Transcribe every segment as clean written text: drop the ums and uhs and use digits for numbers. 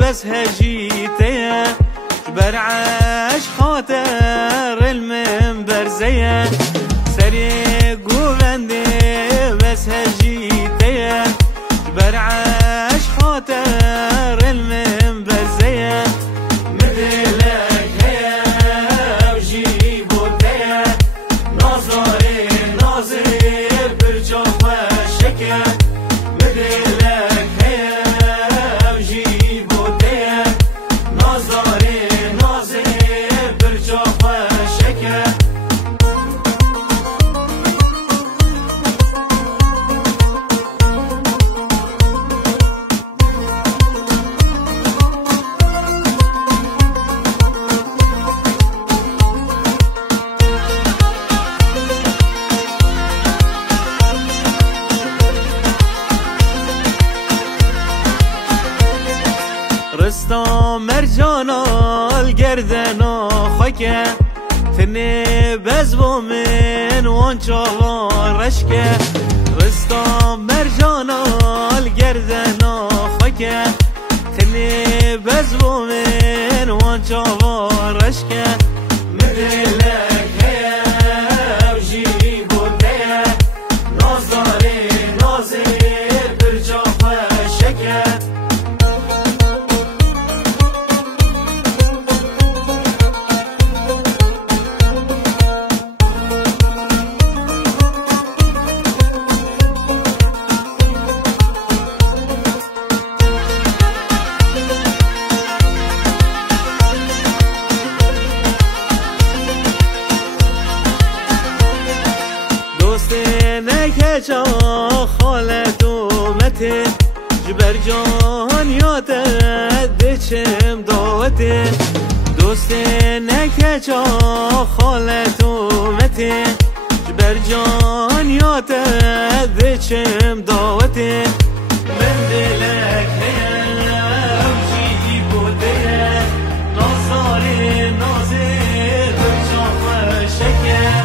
بس هجيتيا برعاش خاطر المنبر زيا سريق وبندي بس هجيتيا برعاش خاطر المنبر زيا مثلك هيا وجيبو تيا نظري نظري برجوف الشكا مثلك هيا وجيبو تيا نظري نظري برجوف الشكا رستم مرجانا الگردنا خاکه تنه بزو من وانچاوا رشکه رستم مرجانا الگردنا خاکه تنه بزو من وانچاوا رشکه مدلک هیا وجیبو تیا نظری نظری برجاف شکه نکجا خالت اومته جبر جان یادت دچم داوته دوست نکجا خالت اومته جبر جان یادت دچم داوته من دلک هیم جیبو ده نظاری نازی برجام شکر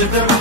عاشق